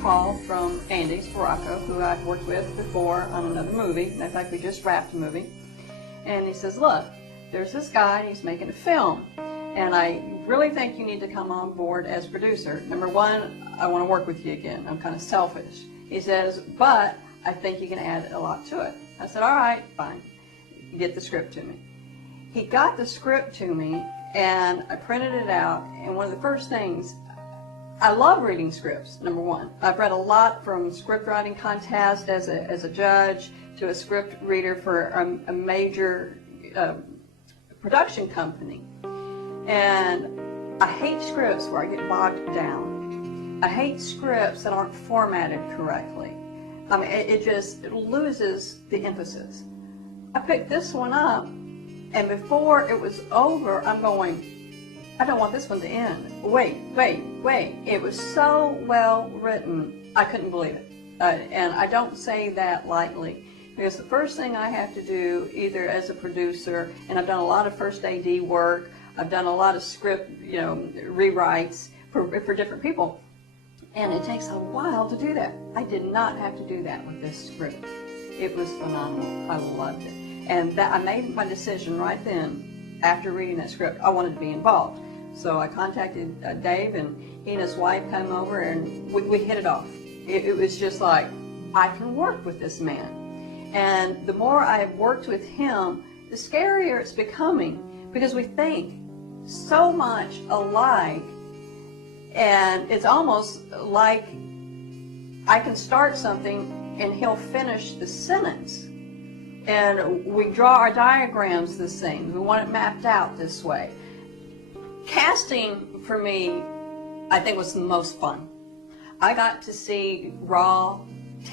call from Andy Sparacco, who I've worked with before on another movie. In fact, we just wrapped a movie. And he says, look, there's this guy, he's making a film, and I really think you need to come on board as producer. Number one, I want to work with you again. I'm kind of selfish. He says, but I think you can add a lot to it. I said, all right, fine. Get the script to me. He got the script to me, and I printed it out, and one of the first things, I love reading scripts, number one. I've read a lot from script writing contest as a judge to a script reader for a major production company. And I hate scripts where I get bogged down. I hate scripts that aren't formatted correctly. I mean, it loses the emphasis. I picked this one up, and before it was over, I'm going, I don't want this one to end. Wait. It was so well written, I couldn't believe it. And I don't say that lightly, because the first thing I have to do, either as a producer, and I've done a lot of first AD work, I've done a lot of script, rewrites for different people, and it takes a while to do that. I did not have to do that with this script. It was phenomenal. I loved it. And that, I made my decision right then, after reading that script, I wanted to be involved. So I contacted Dave, and he and his wife came over, and we hit it off. It was just like, I can work with this man. And the more I have worked with him, the scarier it's becoming, because we think so much alike, and it's almost like I can start something and he'll finish the sentence. And we draw our diagrams the same. We want it mapped out this way. Casting, for me, I think was the most fun. I got to see raw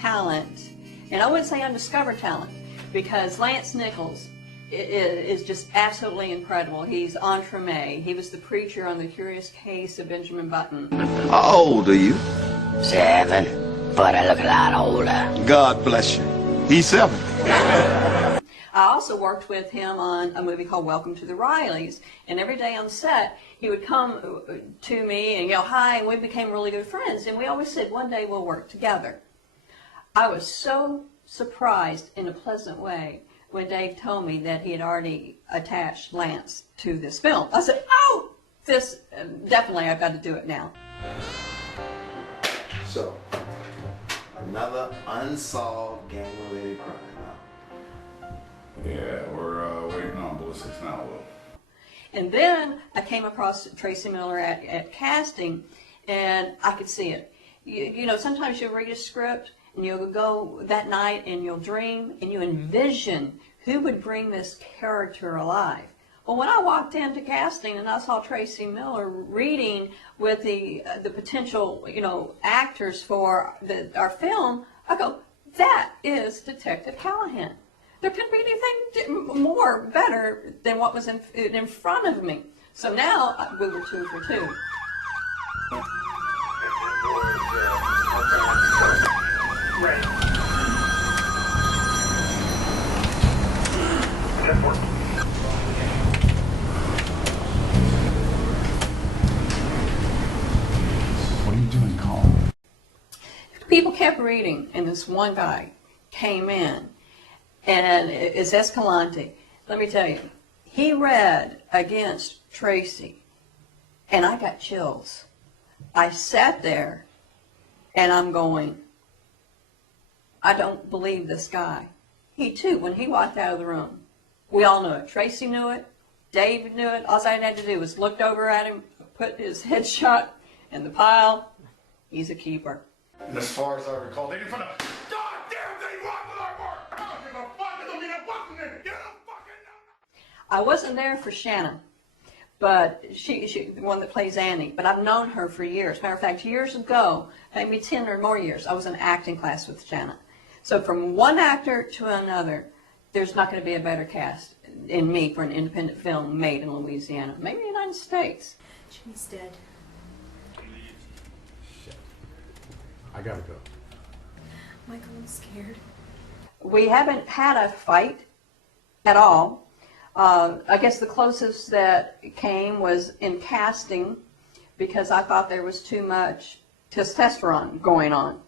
talent, and I wouldn't say undiscovered talent, because Lance Nichols is just absolutely incredible. He's entremet. He was the preacher on The Curious Case of Benjamin Button. How old are you? 7, but I look a lot older. God bless you. He's 7. I also worked with him on a movie called Welcome to the Rileys, and every day on set he would come to me and yell hi, and we became really good friends, and we always said one day we'll work together. I was so surprised in a pleasant way when Dave told me that he had already attached Lance to this film. I said, oh, this, definitely I've got to do it now. So, another unsolved gang-related crime, huh? Yeah, we're waiting on ballistics now, Will. And then I came across Tracy Miller at casting, and I could see it. You know, sometimes you'll read a script, and you'll go that night and you'll dream, and you envision who would bring this character alive. Well, when I walked into casting and I saw Tracy Miller reading with the potential, actors for our film, I go, that is Detective Callahan. There couldn't be anything more better than what was in front of me. So now we were 2 for 2. What are you doing, Colin? People kept reading, and this one guy came in, and it's Escalante. Let me tell you, he read against Tracy, and I got chills. I sat there, and I'm going, I don't believe this guy. He too, when he walked out of the room, we all knew it. Tracy knew it. David knew it. All I had to do was look over at him, put his headshot in the pile. He's a keeper. And as far as I recall, they didn't find a goddamn thing wrong with our work! I don't give a fuck! I don't need a fucking thing! Get a fucking number! I wasn't there for Shannon, but she the one that plays Annie, but I've known her for years. Matter of fact, years ago, maybe 10 or more years, I was in acting class with Shannon. So from one actor to another, there's not going to be a better cast in me for an independent film made in Louisiana, maybe the United States. Jimmy's dead. Shit. I gotta go. Michael, I'm scared. We haven't had a fight at all. I guess the closest that came was in casting, because I thought there was too much testosterone going on.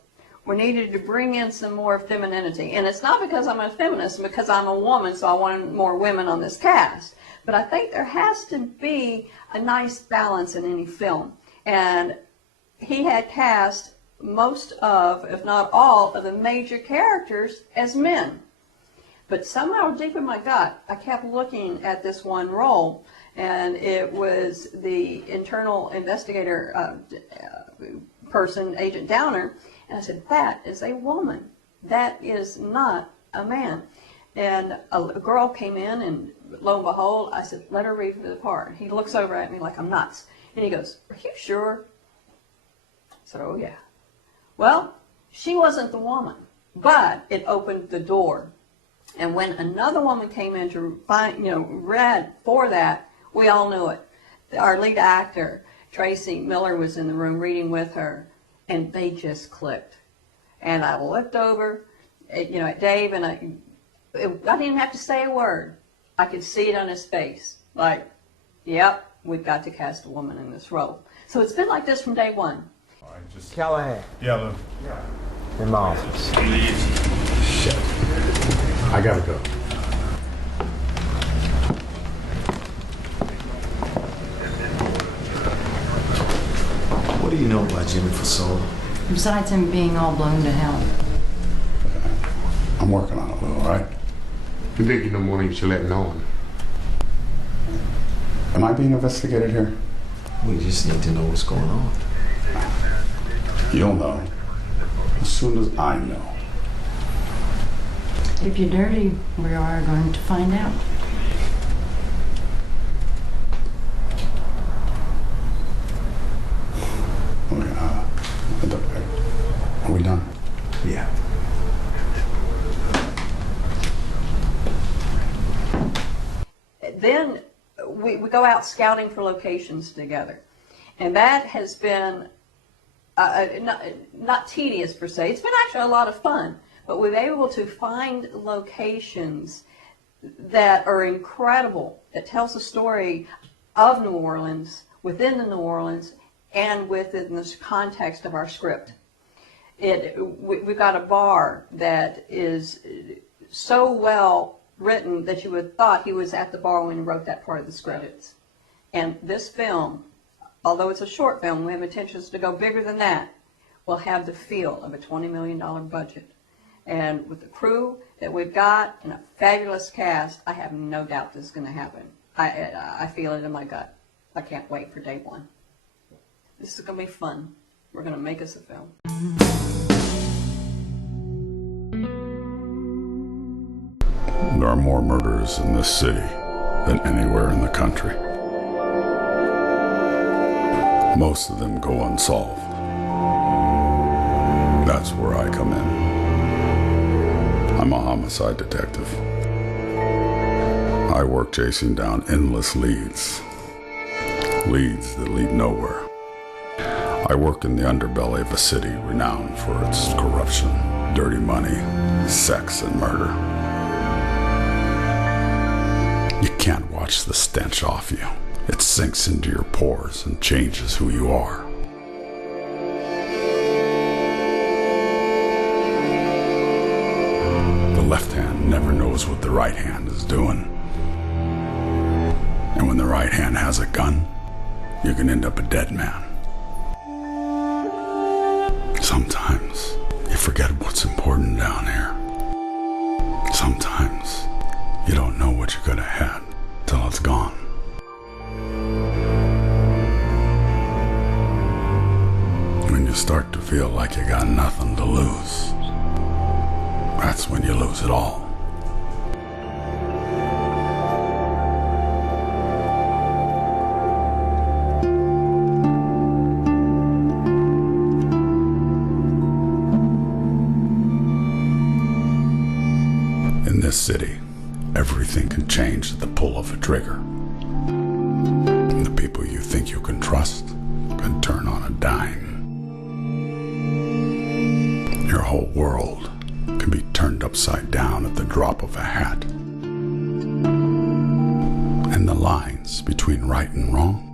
We needed to bring in some more femininity. And it's not because I'm a feminist, because I'm a woman, so I wanted more women on this cast. But I think there has to be a nice balance in any film. And he had cast most of, if not all, of the major characters as men. But somehow deep in my gut, I kept looking at this one role, and it was the internal investigator person, Agent Downer, and I said, that is a woman. That is not a man. And a girl came in, and lo and behold, I said, let her read for the part. He looks over at me like I'm nuts. And he goes, are you sure? I said, oh yeah. Well, she wasn't the woman, but it opened the door. And when another woman came in to find, read for that, we all knew it. Our lead actor, Tracy Miller, was in the room reading with her, and they just clicked. And I looked over, at Dave, and I didn't even have to say a word. I could see it on his face. Like, yep, we've got to cast a woman in this role. So it's been like this from day one. All right, just... Callahan. Yeah, Lou. In my office. Shit. I gotta go. What do you know about Jimmy Fasola? Besides him being all blown to hell. I'm working on it, Lou, all right? You think you know more than you should let me on? Am I being investigated here? We just need to know what's going on. You'll know as soon as I know. If you're dirty, we are going to find out. Okay, are we done? Yeah. Then we go out scouting for locations together. And that has been not tedious per se. It's been actually a lot of fun. But we've been able to find locations that are incredible, that tells the story of New Orleans, within the New Orleans, and within the context of our script. We've got a bar that is so well written that you would have thought he was at the bar when he wrote that part of the script. And this film, although it's a short film, we have intentions to go bigger than that, will have the feel of a $20 million budget. And with the crew that we've got and a fabulous cast, I have no doubt this is going to happen. I feel it in my gut. I can't wait for day one. This is going to be fun. We're going to make us a film. There are more murders in this city than anywhere in the country. Most of them go unsolved. That's where I come in. I'm a homicide detective. I work chasing down endless leads that lead nowhere. I work in the underbelly of a city renowned for its corruption, dirty money, sex, and murder. You can't wash the stench off you. It sinks into your pores and changes who you are. The left hand never knows what the right hand is doing. And when the right hand has a gun, you can end up a dead man. Sometimes you forget what's important down here. Sometimes you don't know what you could have had till it's gone. When you start to feel like you got nothing to lose, that's when you lose it all. In this city, everything can change at the pull of a trigger. And the people you think you can trust can turn on a dime. Your whole world can be turned upside down at the drop of a hat. And the lines between right and wrong